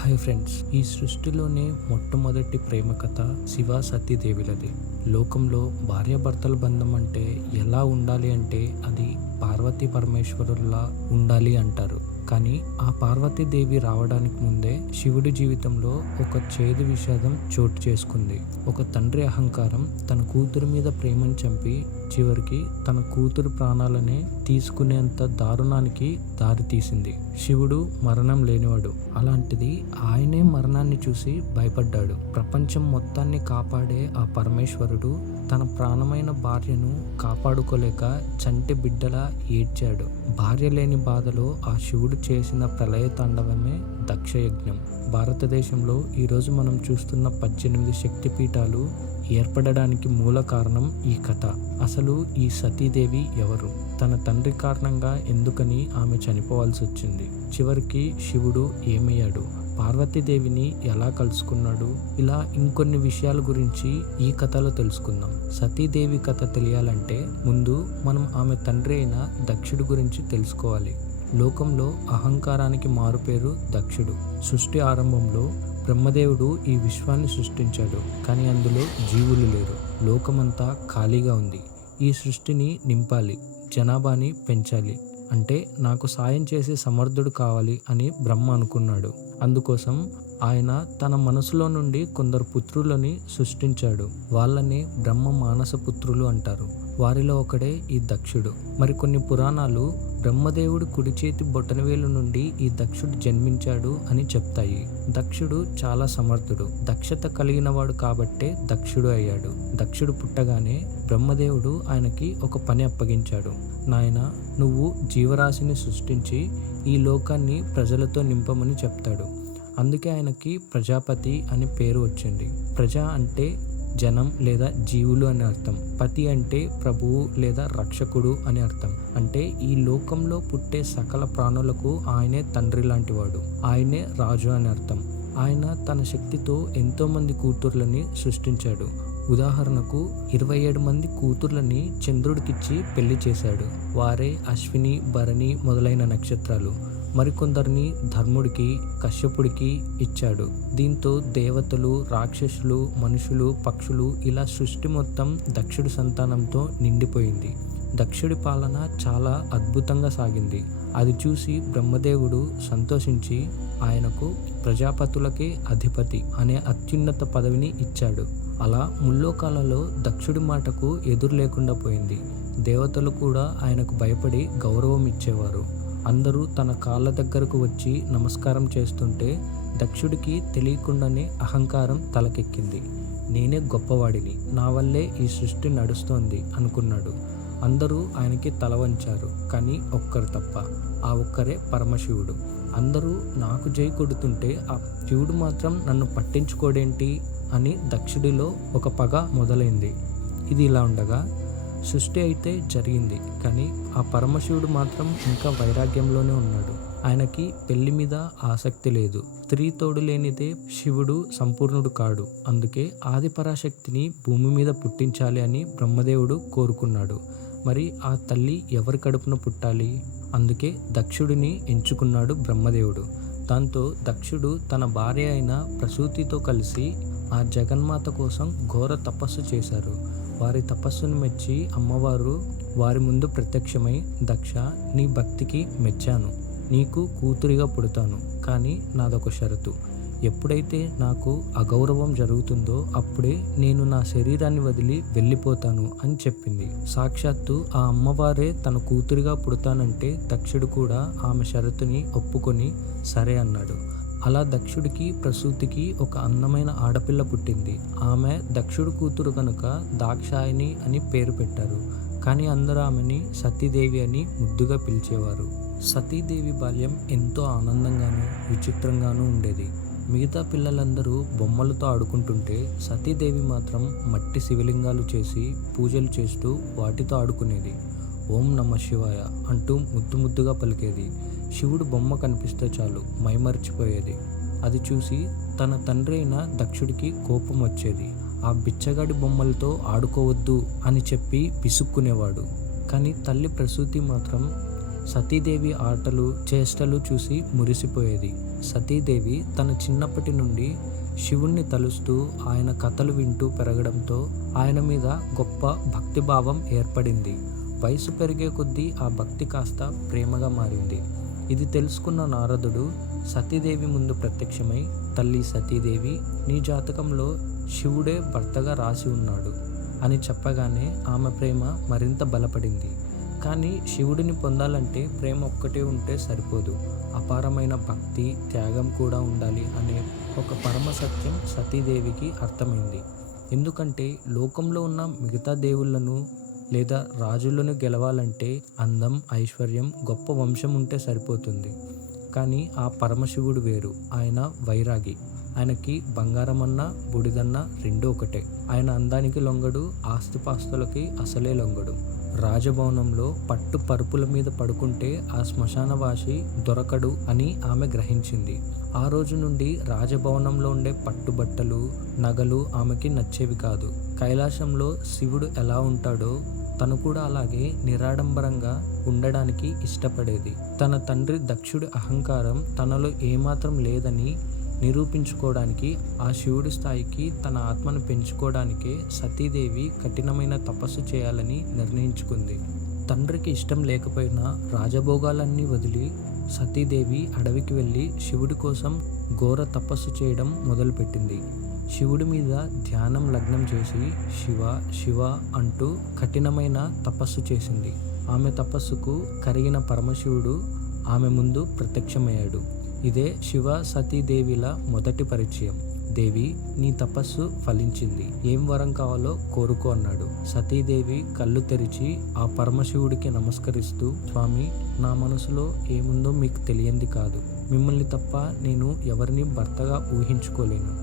Hi friends, ఈ సృష్టిలోనే మొట్టమొదటి ప్రేమ కథ శివ సతీదేవిలది. లోకంలో భార్యాభర్తల బంధం అంటే ఎలా ఉండాలి అంటే అది పార్వతీ పరమేశ్వరుల్లా ఉండాలి అంటారు. కానీ ఆ పార్వతీదేవి రావడానికి ముందే శివుడి జీవితంలో ఒక చేదు విషాదం చోటు చేసుకుంది. ఒక తండ్రి అహంకారం తన కూతురు మీద ప్రేమను చంపి చివరికి తన కూతురు ప్రాణాలనే తీసుకునేంత దారుణానికి దారి తీసింది. శివుడు మరణం లేనివాడు, అలాంటిది ఆయనే మరణాన్ని చూసి భయపడ్డాడు. ప్రపంచం మొత్తాన్ని కాపాడే ఆ పరమేశ్వరుడు తన ప్రాణమైన భార్యను కాపాడుకోలేక చంటి బిడ్డలా ఏడ్చాడు. భార్య లేని బాధలో ఆ శివుడు చేసిన ప్రళయ తాండవమే దక్షయజ్ఞం. భారతదేశంలో ఈరోజు మనం చూస్తున్న 18 శక్తిపీఠాలు ఏర్పడడానికి మూల కారణం ఈ కథ. అసలు ఈ సతీదేవి ఎవరు? తన తండ్రి కారణంగా ఎందుకని ఆమె చనిపోవాల్సి వచ్చింది? చివరికి శివుడు ఏమయ్యాడు? పార్వతీదేవిని ఎలా కలుసుకున్నాడు? ఇలా ఇంకొన్ని విషయాల గురించి ఈ కథలో తెలుసుకుందాం. సతీదేవి కథ తెలియాలంటే ముందు మనం ఆమె తండ్రి అయిన దక్షుడి గురించి తెలుసుకోవాలి. లోకంలో అహంకారానికి మారుపేరు దక్షుడు. సృష్టి ఆరంభంలో బ్రహ్మదేవుడు ఈ విశ్వాన్ని సృష్టించాడు. కానీ అందులో జీవులు లేరు. లోకమంతా ఖాళీగా ఉంది. ఈ సృష్టిని నింపాలి, జనాభాని పెంచాలి అంటే నాకు సాయం చేసే సమర్థుడు కావాలి అని బ్రహ్మ అనుకున్నాడు. అందుకోసం ఆయన తన మనసులో నుండి కొందరు పుత్రులని సృష్టించాడు. వాళ్ళని బ్రహ్మ మానస పుత్రులు అంటారు. వారిలో ఒకడే ఈ దక్షుడు. మరికొన్ని పురాణాలు బ్రహ్మదేవుడు కుడి చేతి బొటనవేలు నుండి ఈ దక్షుడు జన్మించాడు అని చెప్తాయి. దక్షుడు చాలా సమర్థుడు, దక్షత కలిగినవాడు కాబట్టే దక్షుడు అయ్యాడు. దక్షుడు పుట్టగానే బ్రహ్మదేవుడు ఆయనకి ఒక పని అప్పగించాడు. నాయనా, నువ్వు జీవరాశిని సృష్టించి ఈ లోకాన్ని ప్రజలతో నింపమని చెప్తాడు. అందుకే ఆయనకి ప్రజాపతి అని పేరు వచ్చింది. ప్రజ అంటే జనం లేదా జీవులు అని అర్థం. పతి అంటే ప్రభువు లేదా రక్షకుడు అని అర్థం. అంటే ఈ లోకంలో పుట్టే సకల ప్రాణులకు ఆయనే తండ్రి లాంటివాడు. ఆయనే రాజు అని అర్థం. ఆయన తన శక్తితో ఎంతో మంది కూతుర్లని సృష్టించాడు. ఉదాహరణకు 27 మంది కూతుర్లని చంద్రుడికిచ్చి పెళ్లి చేశాడు. వారే అశ్విని, భరణి మొదలైన నక్షత్రాలు. మరికొందరిని ధర్ముడికి, కశ్యపుడికి ఇచ్చాడు. దీంతో దేవతలు, రాక్షసులు, మనుషులు, పక్షులు ఇలా సృష్టి మొత్తం దక్షుడి సంతానంతో నిండిపోయింది. దక్షుడి పాలన చాలా అద్భుతంగా సాగింది. అది చూసి బ్రహ్మదేవుడు సంతోషించి ఆయనకు ప్రజాపతులకే అధిపతి అనే అత్యున్నత పదవిని ఇచ్చాడు. అలా ముల్లోకాలలో దక్షుడి మాటకు ఎదురు లేకుండా పోయింది. దేవతలు కూడా ఆయనకు భయపడి గౌరవం ఇచ్చేవారు. అందరూ తన కాళ్ళ దగ్గరకు వచ్చి నమస్కారం చేస్తుంటే దక్షుడికి తెలియకుండానే అహంకారం తలకెక్కింది. నేనే గొప్పవాడిని, నా వల్లే ఈ సృష్టి నడుస్తోంది అనుకున్నాడు. అందరూ ఆయనకి తల వంచారు. కానీ ఒక్కరు తప్ప. ఆ ఒక్కరే పరమశివుడు. అందరూ నాకు జై కొడుతుంటే ఆ శివుడు మాత్రం నన్ను పట్టించుకోడేంటి అని దక్షుడిలో ఒక పగ మొదలైంది. ఇది ఇలా ఉండగా సృష్టి అయితే జరిగింది. కానీ ఆ పరమశివుడు మాత్రం ఇంకా వైరాగ్యంలోనే ఉన్నాడు. ఆయనకి పెళ్లి మీద ఆసక్తి లేదు. స్త్రీ తోడు లేనిదే శివుడు సంపూర్ణుడు కాడు. అందుకే ఆదిపరాశక్తిని భూమి మీద పుట్టించాలి అని బ్రహ్మదేవుడు కోరుకున్నాడు. మరి ఆ తల్లి ఎవరి కడుపున పుట్టాలి? అందుకే దక్షుడిని ఎంచుకున్నాడు బ్రహ్మదేవుడు. దాంతో దక్షుడు తన భార్య అయిన ప్రసూతితో కలిసి ఆ జగన్మాత కోసం ఘోర తపస్సు చేశారు. వారి తపస్సును మెచ్చి అమ్మవారు వారి ముందు ప్రత్యక్షమై, దక్ష, నీ భక్తికి మెచ్చాను, నీకు కూతురిగా పుడతాను. కానీ నాదొక షరతు. ఎప్పుడైతే నాకు అగౌరవం జరుగుతుందో అప్పుడే నేను నా శరీరాన్ని వదిలి వెళ్ళిపోతాను అని చెప్పింది. సాక్షాత్తు ఆ అమ్మవారే తన కూతురిగా పుడతానంటే దక్షుడు కూడా ఆమె షరతుని ఒప్పుకొని సరే అన్నాడు. అలా దక్షుడికి ప్రసూతికి ఒక అందమైన ఆడపిల్ల పుట్టింది. ఆమె దక్షుడు కూతురు కనుక దాక్షాయని అని పేరు పెట్టారు. కానీ అందరూ ఆమెని సతీదేవి అని ముద్దుగా పిలిచేవారు. సతీదేవి బాల్యం ఎంతో ఆనందంగానూ విచిత్రంగానూ ఉండేది. మిగతా పిల్లలందరూ బొమ్మలతో ఆడుకుంటుంటే సతీదేవి మాత్రం మట్టి శివలింగాలు చేసి పూజలు చేస్తూ వాటితో ఆడుకునేది. ఓం నమ శివాయ అంటూ ముద్దు ముద్దుగా పలికేది. శివుడు బొమ్మ కనిపిస్తే చాలు మైమరిచిపోయేది. అది చూసి తన తండ్రి అయిన దక్షుడికి కోపం వచ్చేది. ఆ బిచ్చగాడి బొమ్మలతో ఆడుకోవద్దు అని చెప్పి విసుక్కునేవాడు. కానీ తల్లి ప్రసూతి మాత్రం సతీదేవి ఆటలు చేష్టలు చూసి మురిసిపోయేది. సతీదేవి తన చిన్నప్పటి నుండి శివుణ్ణి తలుస్తూ ఆయన కథలు వింటూ పెరగడంతో ఆయన మీద గొప్ప భక్తిభావం ఏర్పడింది. వయసు పెరిగే కొద్దీ ఆ భక్తి కాస్త ప్రేమగా మారింది. ఇది తెలుసుకున్న నారదుడు సతీదేవి ముందు ప్రత్యక్షమై, తల్లి సతీదేవి, నీ జాతకంలో శివుడే భర్తగా రాసి ఉన్నాడు అని చెప్పగానే ఆమె ప్రేమ మరింత బలపడింది. కానీ శివుడిని పొందాలంటే ప్రేమ ఒక్కటే ఉంటే సరిపోదు, అపారమైన భక్తి, త్యాగం కూడా ఉండాలి అనే ఒక పరమ సత్యం సతీదేవికి అర్థమైంది. ఎందుకంటే లోకంలో ఉన్న మిగతా దేవుళ్ళను లేదా రాజులను గెలవాలంటే అందం, ఐశ్వర్యం, గొప్ప వంశం ఉంటే సరిపోతుంది. కానీ ఆ పరమశివుడు వేరు. ఆయన వైరాగి. ఆయనకి బంగారమన్నా బూడిదన్నా రెండూ ఒకటే. ఆయన అందానికి లొంగడు, ఆస్తిపాస్తులకి అసలే లొంగడు. రాజభవనంలో పట్టు పరుపుల మీద పడుకుంటే ఆ శ్మశానవాసి దొరకడు అని ఆమె గ్రహించింది. ఆ రోజు నుండి రాజభవనంలో ఉండే పట్టుబట్టలు, నగలు ఆమెకి నచ్చేవి కాదు. కైలాసంలో శివుడు ఎలా ఉంటాడో తను కూడా అలాగే నిరాడంబరంగా ఉండడానికి ఇష్టపడేది. తన తండ్రి దక్షుడి అహంకారం తనలో ఏమాత్రం లేదని నిరూపించుకోవడానికి, ఆ శివుడి స్థాయికి తన ఆత్మను పెంచుకోవడానికే సతీదేవి కఠినమైన తపస్సు చేయాలని నిర్ణయించుకుంది. తండ్రికి ఇష్టం లేకపోయినా రాజభోగాలన్నీ వదిలి సతీదేవి అడవికి వెళ్ళి శివుడి కోసం ఘోర తపస్సు చేయడం మొదలుపెట్టింది. శివుడి మీద ధ్యానం లగ్నం చేసి శివ శివ అంటూ కఠినమైన తపస్సు చేసింది. ఆమె తపస్సుకు కరిగిన పరమశివుడు ఆమె ముందు ప్రత్యక్షమయ్యాడు. ఇదే శివ సతీదేవిల మొదటి పరిచయం. దేవి, నీ తపస్సు ఫలించింది, ఏం వరం కావాలో కోరుకో అన్నాడు. సతీదేవి కళ్ళు తెరిచి ఆ పరమశివుడికి నమస్కరిస్తూ, స్వామి, నా మనసులో ఏముందో మీకు తెలియంది కాదు. మిమ్మల్ని తప్ప నేను ఎవరిని భర్తగా ఊహించుకోలేను.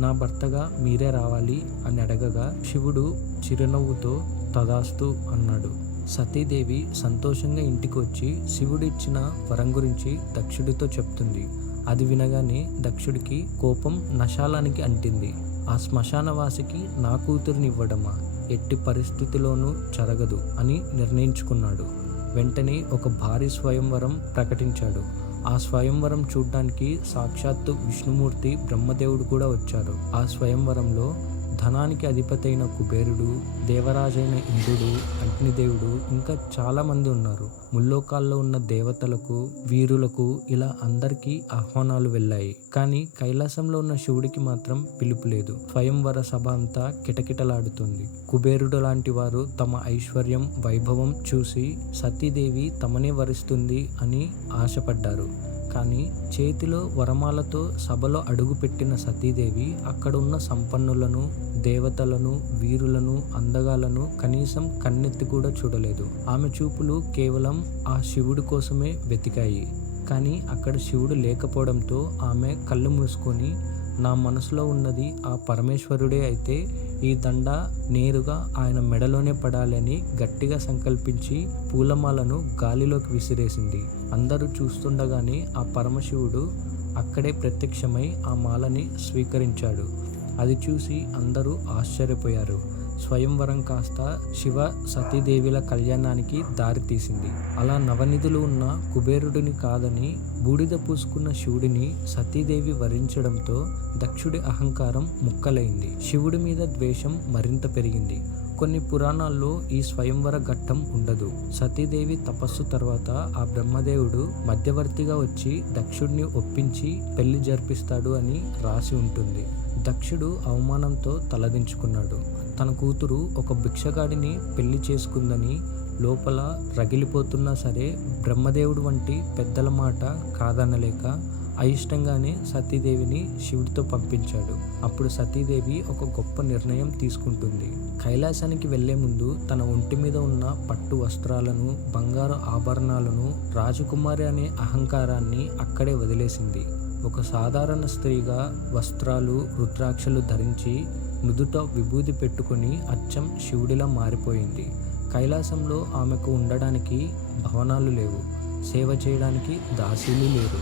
నా భర్తగా మీరే రావాలి అని అడగగా శివుడు చిరునవ్వుతో తదాస్తు అన్నాడు. సతీదేవి సంతోషంగా ఇంటికి వచ్చి శివుడు ఇచ్చిన వరం గురించి దక్షుడితో చెప్తుంది. అది వినగానే దక్షుడికి కోపం నశాలానికి అంటింది. ఆ శ్మశానవాసికి నా కూతురిని ఇవ్వడమా, ఎట్టి పరిస్థితిలోనూ జరగదు అని నిర్ణయించుకున్నాడు. వెంటనే ఒక భారీ స్వయంవరం ప్రకటించాడు. ఆ స్వయంవరం చూడ్డానికి సాక్షాత్తు విష్ణుమూర్తి, బ్రహ్మదేవుడు కూడా వచ్చారు. ఆ స్వయంవరంలో ధనానికి అధిపతైన కుబేరుడు, దేవరాజైన ఇంద్రుడు, అగ్నిదేవుడు, ఇంకా చాలామంది ఉన్నారు. ముల్లోకాల్లో ఉన్న దేవతలకు, వీరులకు ఇలా అందరికీ ఆహ్వానాలు వెళ్ళాయి. కానీ కైలాసంలో ఉన్న శివుడికి మాత్రం పిలుపు లేదు. స్వయంవర సభ అంతా కిటకిటలాడుతుంది. కుబేరుడు లాంటి వారు తమ ఐశ్వర్యం, వైభవం చూసి సతీదేవి తమనే వరిస్తుంది అని ఆశపడ్డారు. కానీ చేతిలో వరమాలతో సభలో అడుగుపెట్టిన సతీదేవి అక్కడున్న సంపన్నులను, దేవతలను, వీరులను, అందగాలను కనీసం కన్నెత్తి కూడా చూడలేదు. ఆమె చూపులు కేవలం ఆ శివుడి కోసమే వెతికాయి. కానీ అక్కడ శివుడు లేకపోవడంతో ఆమె కళ్ళు మూసుకొని, నా మనసులో ఉన్నది ఆ పరమేశ్వరుడే అయితే ఈ దండ నేరుగా ఆయన మెడలోనే పడాలని గట్టిగా సంకల్పించి పూలమాలను గాలిలోకి విసిరేసింది. అందరూ చూస్తుండగానే ఆ పరమశివుడు అక్కడే ప్రత్యక్షమై ఆ మాలని స్వీకరించాడు. అది చూసి అందరూ ఆశ్చర్యపోయారు. స్వయంవరం కాస్త శివ సతీదేవిల కళ్యాణానికి దారితీసింది. అలా నవనిధులు ఉన్న కుబేరుడిని కాదని బూడిద పూసుకున్న శివుడిని సతీదేవి వరించడంతో దక్షుడి అహంకారం ముక్కలైంది. శివుడి మీద ద్వేషం మరింత పెరిగింది. కొన్ని పురాణాల్లో ఈ స్వయంవర ఘట్టం ఉండదు. సతీదేవి తపస్సు తర్వాత ఆ బ్రహ్మదేవుడు మధ్యవర్తిగా వచ్చి దక్షుడిని ఒప్పించి పెళ్లి జరిపిస్తాడు అని రాసి ఉంటుంది. దక్షుడు అవమానంతో తలదించుకున్నాడు. తన కూతురు ఒక భిక్షగాడిని పెళ్లి చేసుకుందని లోపల రగిలిపోతున్నా సరే బ్రహ్మదేవుడు వంటి పెద్దల మాట కాదనలేక అయిష్టంగానే సతీదేవిని శివుడితో పంపించాడు. అప్పుడు సతీదేవి ఒక గొప్ప నిర్ణయం తీసుకుంటుంది. కైలాసానికి వెళ్లే ముందు తన ఒంటి మీద ఉన్న పట్టు వస్త్రాలను, బంగారు ఆభరణాలను, రాజకుమారి అనే అహంకారాన్ని అక్కడే వదిలేసింది. ఒక సాధారణ స్త్రీగా వస్త్రాలు, రుద్రాక్షలు ధరించి నుదుట విభూది పెట్టుకుని అచ్చం శివుడిలా మారిపోయింది. కైలాసంలో ఆమెకు ఉండడానికి భవనాలు లేవు, సేవ చేయడానికి దాసీలు లేరు.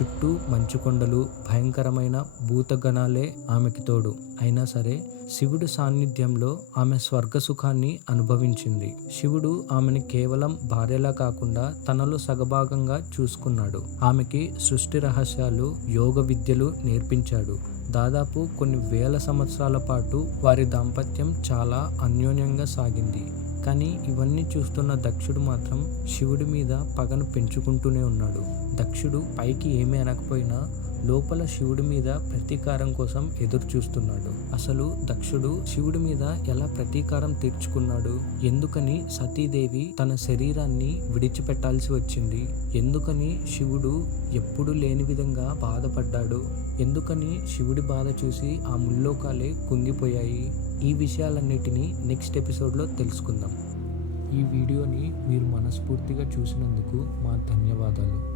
చుట్టూ మంచుకొండలు, భయంకరమైన భూతగణాలే ఆమెకి తోడు. అయినా సరే శివుడు సాన్నిధ్యంలో ఆమె స్వర్గ సుఖాన్ని అనుభవించింది. శివుడు ఆమెను కేవలం భార్యలా కాకుండా తనలో సగభాగంగా చూసుకున్నాడు. ఆమెకి సృష్టి రహస్యాలు, యోగ విద్యలు నేర్పించాడు. దాదాపు కొన్ని వేల సంవత్సరాల పాటు వారి దాంపత్యం చాలా అన్యోన్యంగా సాగింది. కానీ ఇవన్నీ చూస్తున్న దక్షుడు మాత్రం శివుడి మీద పగను పెంచుకుంటూనే ఉన్నాడు. దక్షుడు పైకి ఏమీ అనకపోయినా లోపల శివుడి మీద ప్రతీకారం కోసం ఎదురు చూస్తున్నాడు. అసలు దక్షుడు శివుడి మీద ఎలా ప్రతీకారం తీర్చుకున్నాడు? ఎందుకని సతీదేవి తన శరీరాన్ని విడిచిపెట్టాల్సి వచ్చింది? ఎందుకని శివుడు ఎప్పుడు లేని విధంగా బాధపడ్డాడు? ఎందుకని శివుడి బాధ చూసి ఆ ముల్లోకాలే కుంగిపోయాయి? ఈ విషయాలన్నిటినీ నెక్స్ట్ ఎపిసోడ్లో తెలుసుకుందాం. ఈ వీడియోని మీరు మనస్ఫూర్తిగా చూసినందుకు మా ధన్యవాదాలు.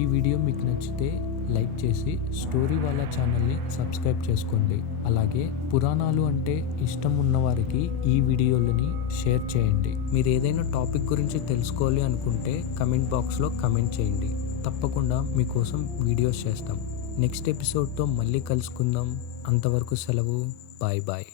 ఈ వీడియో మీకు నచ్చితే లైక్ చేసి స్టోరీ వాళ్ళ ఛానల్ని సబ్స్క్రైబ్ చేసుకోండి. అలాగే పురాణాలు అంటే ఇష్టం ఉన్నవారికి ఈ వీడియోలని షేర్ చేయండి. మీరు ఏదైనా టాపిక్ గురించి తెలుసుకోవాలి అనుకుంటే కమెంట్ బాక్స్లో కమెంట్ చేయండి. తప్పకుండా మీకోసం వీడియోస్ చేస్తాం. నెక్స్ట్ ఎపిసోడ్తో మళ్ళీ కలుసుకుందాం. అంతవరకు సెలవు. Bye bye.